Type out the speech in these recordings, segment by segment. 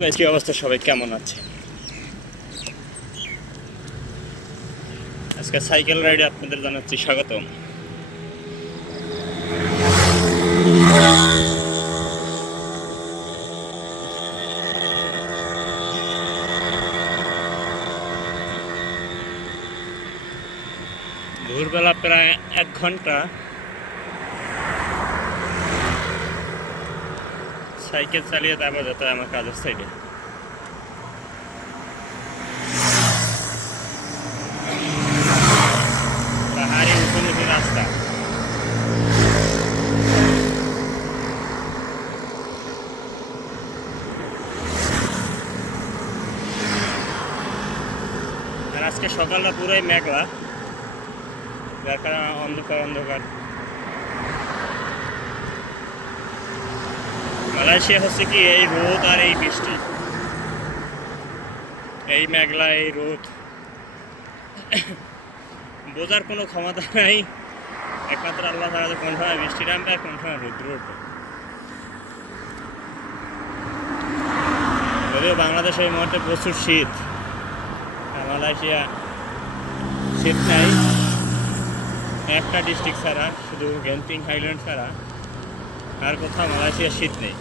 কি অবস্থা, সবাই কেমন আছে? আজকে সাইকেল রাইডে আপনাদের জানাচ্ছি স্বাগতম। ভোরবেলা প্রায় 1 ঘন্টা সাইকেল চালিয়ে তারপর যেতে হয় আমার কাজের সাইডে। পাহাড়ি উঁচু নিচু রাস্তা, আর আজকে সকালটা পুরাই মেঘলা, যার কারণে অন্ধকার অন্ধকার। মালয়েশিয়া হচ্ছে কি, এই রোদ আর এই বৃষ্টি, এই মেঘলা, এই রোদ, বোঝার কোনো ক্ষমতা নাই। একমাত্র আল্লাহ তাআলা কোন সময় বৃষ্টি নামবে আর কোন সময় রৌদ্র উঠবে। যদিও বাংলাদেশে এই মুহূর্তে প্রচুর শীত, আর মালয়েশিয়া শীত নাই। একটা ডিস্ট্রিক্ট ছাড়া, শুধু গেন্টিং হাইল্যান্ড ছাড়া আর কোথাও মালয়েশিয়া শীত নেই।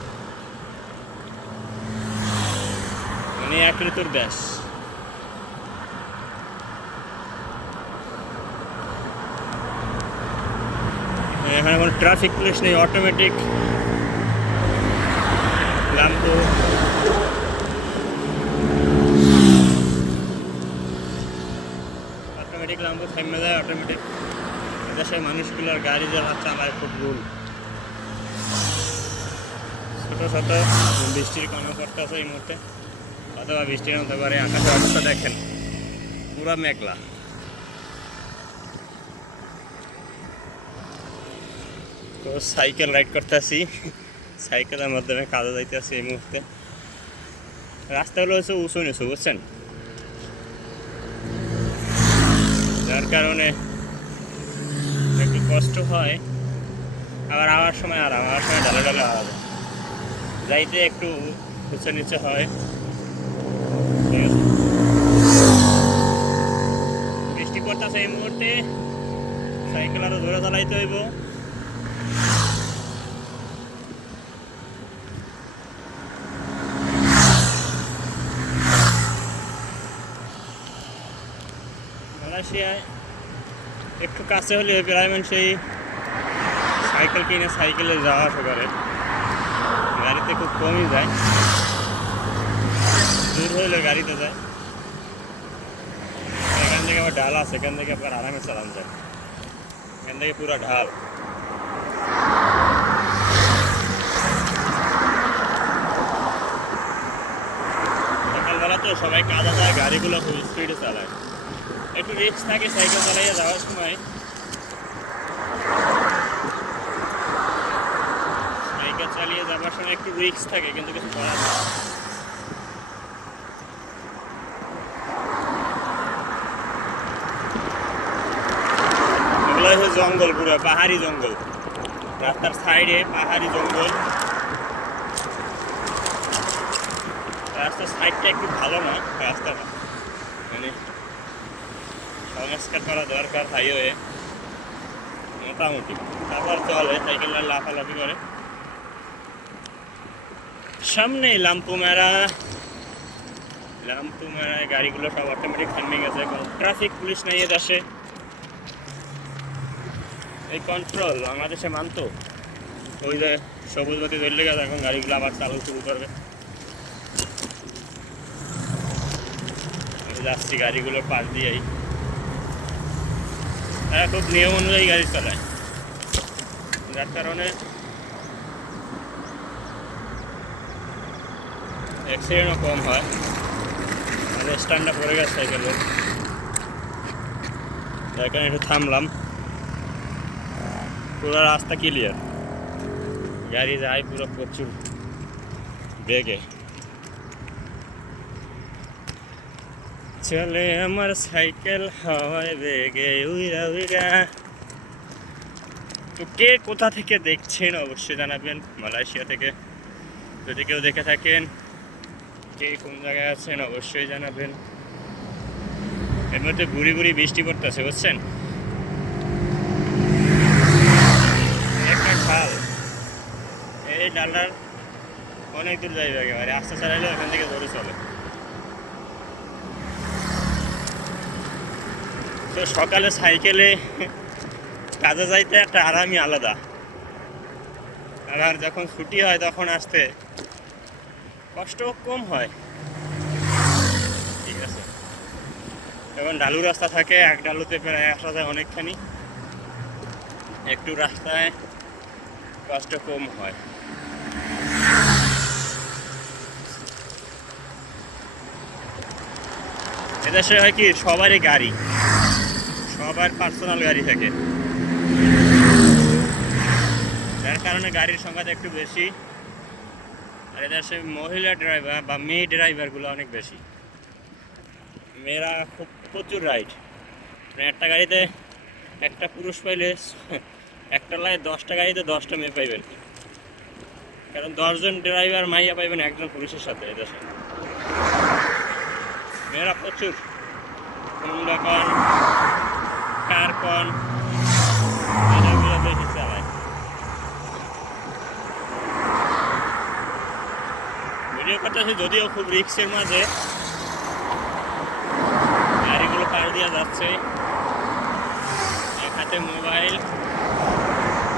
মানে এক ঋতুর দেশ। এখানে কোনো ট্রাফিক পুলিশ নেই, অটোমেটিক ল্যাম্পো, থেমে যায় অটোমেটিক। দেশের মানুষগুলোর গাড়ি যারা চালায় খুব রুল। ছোটো ছোটো বৃষ্টির কণা পড়তে আছে এই মুহূর্তে, অথবা বৃষ্টি হতে পারে। আকাশের অবস্থা দেখেন, পুরা মেঘলা। তো সাইকেল রাইড করতেছি, সাইকেলের মাধ্যমে কাজে যাইতেছি এই মুহূর্তে। রাস্তাগুলো হচ্ছে উঁচু নিচু, বুঝছেন, যার কারণে একটু কষ্ট হয়। আবার আওয়ার সময় আরাম, আওয়ার সময় ঢালে ঢালে আওয়াজ, যাইতে একটু উঁচু নিচে হয়। বৃষ্টি পড়তেছে এই মুহূর্তে, সাইকেল আরো ধরে চালাইতে হইব। মালয়েশিয়ায় একটু কাছে হলে প্রায় মানুষই সাইকেল কিনে সাইকেলে যাওয়া আসা করে, গাড়িতে খুব কমই যায়। দূর হইলে গাড়িতে যায়। এখান থেকে আবার ঢাল আছে, এখান থেকে আবার আরামে চালানো যায়। এখান থেকে পুরো ঢাল। সকালবেলা তো সবাই কাজে যায়, গাড়িগুলো খুব স্পিডে চালায়। একটু রিস্ক থাকে সাইকেল চালাইয়ে যাওয়ার সময়। সাইকেল চালিয়ে যাওয়ার সময় একটু রিস্ক থাকে, কিন্তু কিছু করার নেই। এগুলো হচ্ছে জঙ্গল, পুরো পাহাড়ি জঙ্গল, রাস্তার সাইডে পাহাড়ি জঙ্গল। রাস্তার সাইডটা একটু ভালো না, রাস্তাটা মানে সংস্কার করা দরকার। হাইওয়ে মোটামুটি তারপর চলে, সাইকেল লাফালাফি করে। সামনে লাম্পু মেরায় গাড়িগুলো সব অটোমেটিক থামিয়ে গেছে, কোনো ট্রাফিক পুলিশ নাই এ দেশে। এই কন্ট্রোল বাংলাদেশে মানতো, ওই যে সবুজ বাতি ধরলে গেছে, এখন গাড়িগুলো আবার চালু শুরু করবে। আমি যাচ্ছি গাড়িগুলোর পাশ দিয়েই, তারা খুব নিয়ম অনুযায়ী গাড়ি চালায়, যার কারণে অ্যাক্সিডেন্টও কম হয়। মানে স্ট্যান্ডটা পড়ে গেছে সাইকেলের, যার কারণে একটু থামলাম। পুরো রাস্তা ক্লিয়ার, গাড়ি যায় পুরো প্রচুর বেগে। চলে আমার সাইকেল হাওয়ায় বেগে উইরা উইরা। তো কে কোথা থেকে দেখছেন অবশ্যই জানাবেন, মালয়েশিয়া থেকে যদি কেউ দেখে থাকেন। কে কোন জায়গায় আছেন অবশ্যই জানাবেন। এর মধ্যে গুড়ি গুড়ি বৃষ্টি পড়তেছে, বুঝছেন? একটা খাল, এই ডালটার অনেক দূর যাইবে, একেবারে আস্তে চালাইলে ওখান থেকে ধরে চলে। তো সকালে সাইকেলে কাজে যাইতে একটা আরামই আলাদা, আবার যখন ছুটি হয় তখন আসতে কষ্ট কম হয়। ঠিক আছে, যখন ঢালু রাস্তা থাকে এক ঢালুতে প্রায় আসা যায় অনেকখানি, একটু রাস্তায় কষ্ট কম হয়। এদেশে হয় কি সবারই গাড়ি, সবার পার্সোনাল গাড়ি থাকে, যার কারণে গাড়ির সংখ্যাটা একটু বেশি। আর এদেশে মহিলা ড্রাইভার বা মেয়ে ড্রাইভারগুলো অনেক বেশি। মেয়েরা খুব প্রচুর রাইড, মানে একটা গাড়িতে একটা পুরুষ পাইলে একটা লাগে 10টা গাড়িতে 10টা মেয়ে পাইবেন, কারণ 10জন ড্রাইভার মাইয়া পাইবেন একজন পুরুষের সাথে। এদেশে মেয়েরা প্রচুর, হোন্ডা কন, কার কন, এগুলো বেশি চালায়। ভিডিও করতেছি যদিও খুব রিক্সের মাঝে, গাড়িগুলো পার দিয়ে যাচ্ছে, এক হাতে মোবাইল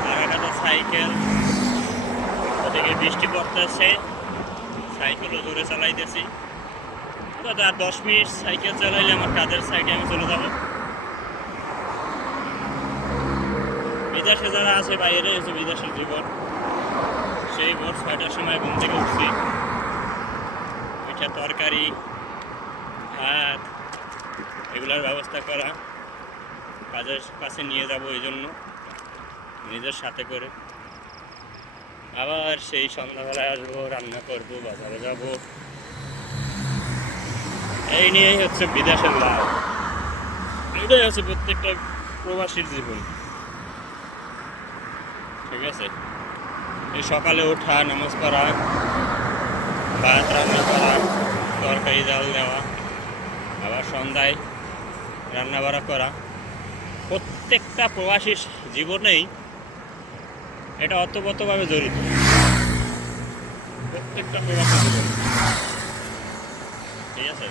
আর এক হাতে সাইকেল। ওদিকে বৃষ্টি পড়তেছে, সাইকেলও জোরে চালাইতেছি। আর 10 মিনিট সাইকেল চালাইলে আমার কাজের সাইডে আমি চলে যাব। বিদেশে যারা আছে, বাইরে এসে বিদেশের জীবন, সেই ভোর 6টার সময় ঘুম থেকে উঠছি, পিঠা তরকারি ভাত এগুলোর ব্যবস্থা করা, কাজের কাছে নিয়ে যাব এই জন্য নিজের সাথে করে। আবার সেই সন্ধ্যাবেলায় আসবো, রান্না করবো, বাজারে যাব। এই নিয়েই হচ্ছে বিদেশের লাভ, এটাই হচ্ছে প্রত্যেকটা প্রবাসীর জীবন। ঠিক আছে, এই সকালে ওঠা, নামাজ পড়া, ভাত রান্না করা, তরকারি জাল দেওয়া, আবার সন্ধ্যায় রান্না বাড়া করা, প্রত্যেকটা প্রবাসীর জীবনেই এটা অতপ্রতভাবে জড়িত, প্রত্যেকটা প্রবাসী জীবন। ঠিক আছে,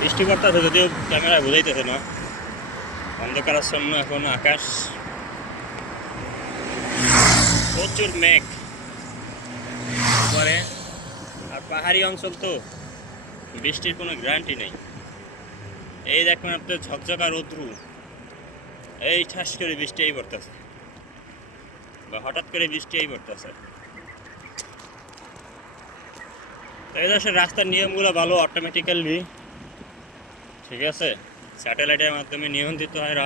বৃষ্টি পড়তেছে যদিও ক্যামেরায় বোঝাইতেছে না, অন্ধকারাচ্ছন্ন এখন আকাশ, প্রচুর মেঘ পরে। আর পাহাড়ি অঞ্চল তো বৃষ্টির কোনো গ্যারান্টি নেই। এই দেখবেন আপনার ঝকঝকা রৌদ্রু, এই ঠাস করে বৃষ্টি এই পড়তেছে, বা হঠাৎ করে বৃষ্টি এই পড়তেছে। তো এই দেশের রাস্তার নিয়মগুলো ভালো, অটোমেটিক্যালি, ঠিক আছে, স্যাটেলাইটের মাধ্যমে নিয়ন্ত্রিত হয়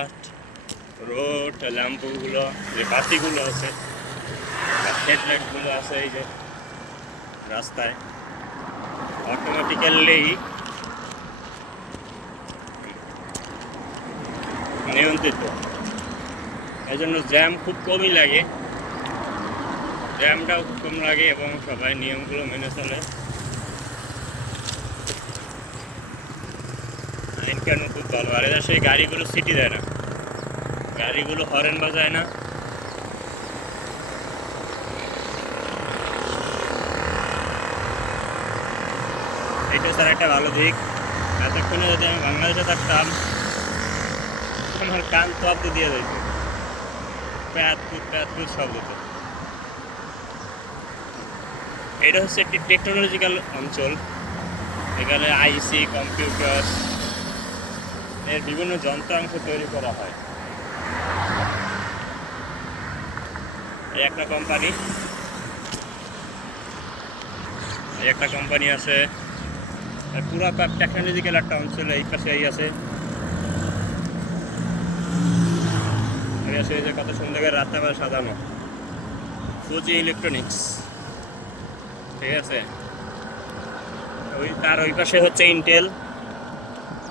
রোড, ল্যাম্পগুলো, যে বাতিগুলো আছে, হেডলাইটগুলো আছে এই যে রাস্তায়, অটোমেটিক্যালি নিয়ন্ত্রিত। এই জন্য জ্যাম খুব কমই লাগে, জ্যামটাও খুব কম লাগে এবং সবাই নিয়মগুলো মেনে চলে। আইন কানুন খুব ভালো। আর এদের সেই গাড়িগুলো সিটি দেয় না, গাড়িগুলো হরেন বাজায় না, এটা স্যার একটা ভালো দিক। এতক্ষণে যদি আমি বাংলাদেশে থাকতাম আমার কান তব্দ দিয়ে যেত, প্যাত সব হতো। এটা হচ্ছে একটি টেকনোলজিক্যাল অঞ্চল, এখানে আইসি, কম্পিউটার এর বিভিন্ন যন্ত্রাংশ তৈরি করা হয়। এই একটা কোম্পানি আছে, পুরো টেকনোলজিক্যাল একটা অঞ্চল। এই পাশে এই আছে যে কত সুন্দর করে রাস্তাঘাট সাজানো, ফুজি ইলেকট্রনিক্স। ঠিক আছে, তার ওই পাশে হচ্ছে ইন্টেল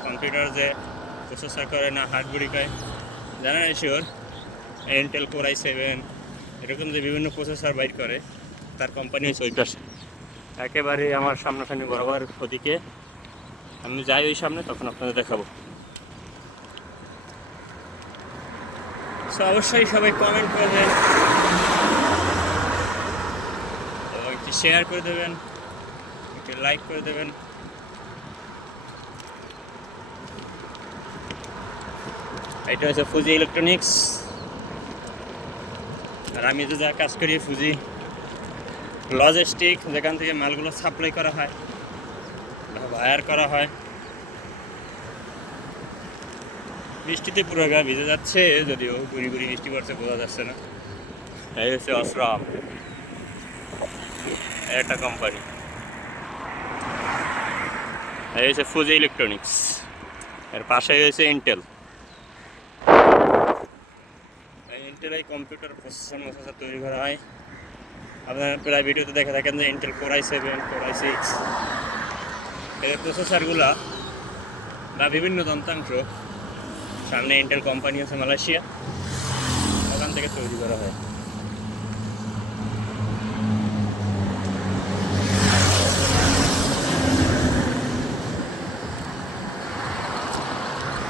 কম্পিউটার, যে প্রসেসর করে না হার্ডবোর্ডই কয়, জানেন শিওর, ইন্টেল Core i7, এরকম যে বিভিন্ন প্রসেসর বাইর করে তার কোম্পানি হচ্ছে ওই পাশে, একেবারে আমার সামনাসামনি বরাবর ওদিকে। আমি যাই ওই সামনে, তখন আপনাদের দেখাবো। সো অবশ্যই সবাই কমেন্ট করবেন এবং একটি শেয়ার করে দেবেন, একটি লাইক করে দেবেন। এটা হচ্ছে ফুজি ইলেকট্রনিক্স, আর আমি যে যা কাজ করি ফুজি লজিস্টিক, যেখান থেকে মালগুলো সাপ্লাই করা হয় বা বায়ার করা হয়। বৃষ্টিতে পুরো গা ভিজে যাচ্ছে, যদিও গুড়ি গুড়ি বৃষ্টি পড়ছে, বোঝা যাচ্ছে না। এই হচ্ছে অসরাম, একটা কোম্পানি। এই হচ্ছে ফুজি ইলেকট্রনিক্স, এর পাশে হয়েছে ইন্টেল। ইন্টেল এই কম্পিউটার প্রসেসর তৈরি করা হয়। আপনারা প্রায় ভিডিওতে দেখে থাকেন যে Intel core i7, core i6, এর প্রসেসরগুলা বা বিভিন্ন যন্ত্রাংশ সামনে ইন্টেল কোম্পানি আছে মালয়েশিয়া, ওখান থেকে তৈরি করা হয়।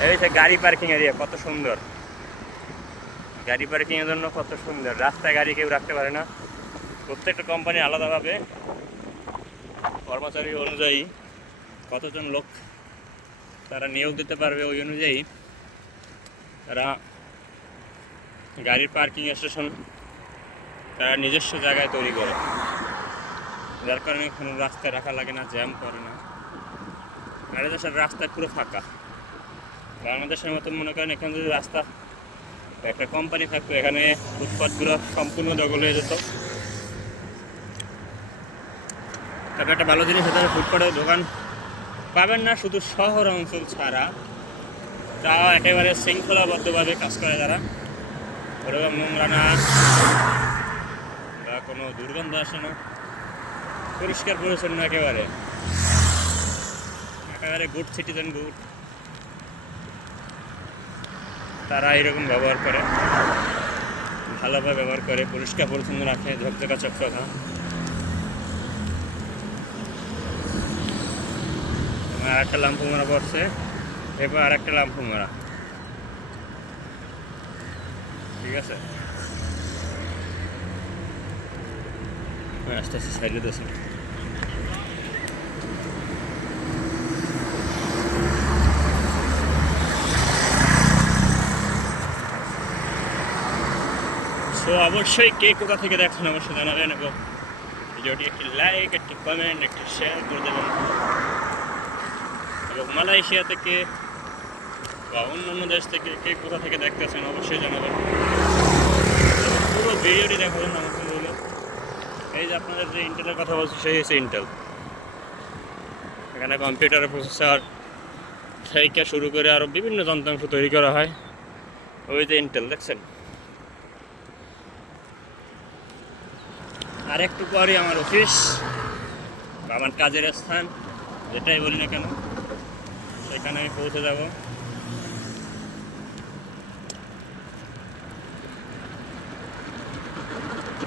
এই হচ্ছে গাড়ি পার্কিং এরিয়া, কত সুন্দর। গাড়ি পার্কিংয়ের জন্য কত সুন্দর। রাস্তায় গাড়ি কেউ রাখতে পারে না, প্রত্যেকটা কোম্পানি আলাদাভাবে কর্মচারী অনুযায়ী কতজন লোক তারা নিয়োগ দিতে পারবে, ওই অনুযায়ী তারা গাড়ির পার্কিং স্টেশন তারা নিজস্ব জায়গায় তৈরি করে, যার কারণে কোনো রাস্তায় রাখা লাগে না, জ্যাম করে না। আর দেশের রাস্তায় পুরো ফাঁকা। বাংলাদেশের মতো মনে করেন এখানে যদি রাস্তা একটা কোম্পানি থাকতো, এখানে ফুটপাথগুলো সম্পূর্ণ দখল হয়ে যেত। তবে একটা ভালো জিনিস হতে ফুটপাথে দোকান পাবেন না, শুধু শহর অঞ্চল ছাড়া তাও একেবারে শৃঙ্খলাবদ্ধভাবে কাজ করে তারা। ওরকম নোংরা না বা কোনো দুর্গন্ধ আসে না, পরিষ্কার পরিচ্ছন্ন, একেবারে একেবারে গুড সিটিজেন, গুড। তারা এরকম ব্যবহার করে, ভালোভাবে ব্যবহার করে, পরিষ্কার পরিচ্ছন্ন রাখে, ঝকঝকা চকচকা। আর একটা লাম্পু মারা পড়ছে, এরপর আর একটা লাম্পু মারা, ঠিক আছে। আস্তে আস্তে সাইডে দিয়েছে। সো অবশ্যই কে কোথা থেকে দেখছেন অবশ্যই জানাবেন, এবং ভিডিওটি একটি লাইক, একটি কমেন্ট, একটি শেয়ার করে দেবেন। এবং মালয়েশিয়া থেকে বা অন্যান্য দেশ থেকে কে কোথা থেকে দেখতেছেন অবশ্যই জানাবেন। পুরো ভিডিওটি দেখার জন্য আমাকে বলল। এই যে আপনাদের যে ইন্টেলের কথা বলছি, সেই হচ্ছে ইন্টেল। এখানে কম্পিউটারের প্রসেসর থেকে শুরু করে আরও বিভিন্ন যন্ত্রাংশ তৈরি করা হয়। ওই যে ইন্টেল দেখছেন। আর একটু পরই আমার অফিস, আমার কাজের স্থান, যেটাই বলি না কেন, সেখানে আমি পৌঁছে যাব।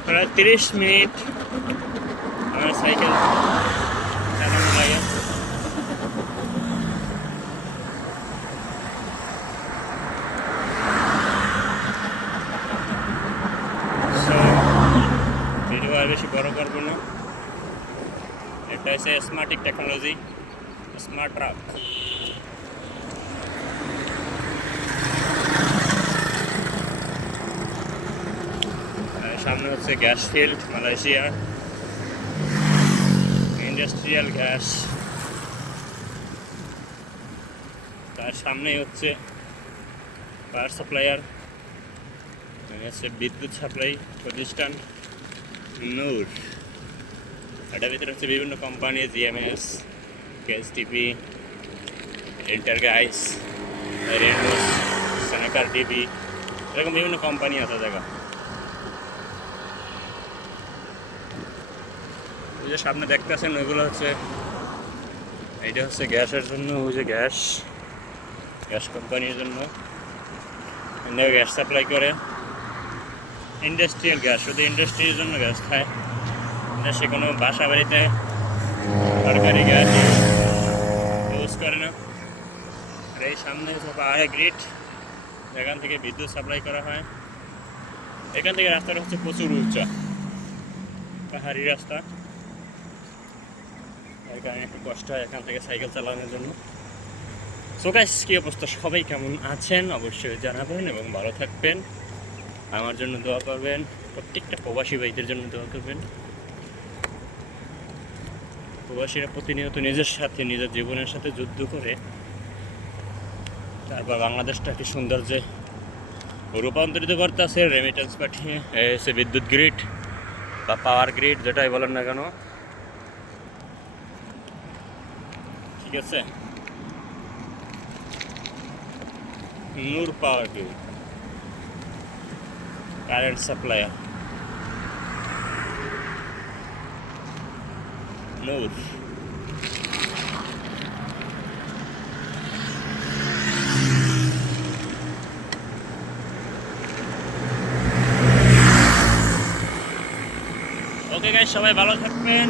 প্রায় 30 মিনিট আমার সাইকেল চালানো লাগে। ভিডিও আর বেশি বড় করবো না। এটা হচ্ছে স্মার্টিক টেকনোলজি, স্মার্ট ট্রাক। সামনে হচ্ছে gas field, Malaysia industrial gas. তার সামনেই হচ্ছে পাওয়ার সাপ্লায়ার, হচ্ছে বিদ্যুৎ সাপ্লাই প্রতিষ্ঠান নূর। এটার ভিতরে হচ্ছে বিভিন্ন কোম্পানি, জিএমএস, কেএসটিপি, এন্টারগাইস, রেনোস, সানেকার টিভি, এরকম বিভিন্ন কোম্পানি আছে জায়গা। ওই যে সামনে দেখতেছেন ওইগুলো হচ্ছে, এইটা হচ্ছে গ্যাসের জন্য, ওই যে গ্যাস কোম্পানির জন্য গ্যাস সাপ্লাই করে। ইন্ডাস্ট্রিয়াল গ্যাস, শুধু ইন্ডাস্ট্রির জন্য গ্যাস খায়, সে কোনো বাসা বাড়িতে সরকারি গ্যাস ইউজ করে না। আর এই সামনে হচ্ছে পাহাড়ে গ্রিড, যেখান থেকে বিদ্যুৎ সাপ্লাই করা হয়। এখান থেকে রাস্তাটা হচ্ছে প্রচুর উঁচা, পাহাড়ি রাস্তা, এর কারণে একটু কষ্ট হয় এখান থেকে সাইকেল চালানোর জন্য। সো গাইস, কী অবস্থা, সবাই কেমন আছেন অবশ্যই জানাবেন এবং ভালো থাকবেন। আমার জন্য দোয়া করবেন, প্রত্যেকটা প্রবাসী ভাইদের জন্য দোয়া করবেন। প্রবাসীরা প্রতিনিয়ত নিজের সাথে, নিজের জীবনের সাথে যুদ্ধ করে তারপর বাংলাদেশটাকে সৌন্দর্যে রূপান্তরিত করতে আছে, রেমিটেন্স পাঠিয়ে এসে বিদ্যুৎ গ্রিড বা পাওয়ার গ্রিড যেটাই বলেন না কেন, ঠিক আছে। নূর পাওয়ার গ্রিড, কারেন্ট সাপ্লায়ার নূর। ওকে গাইস, সবাই ভালো থাকবেন।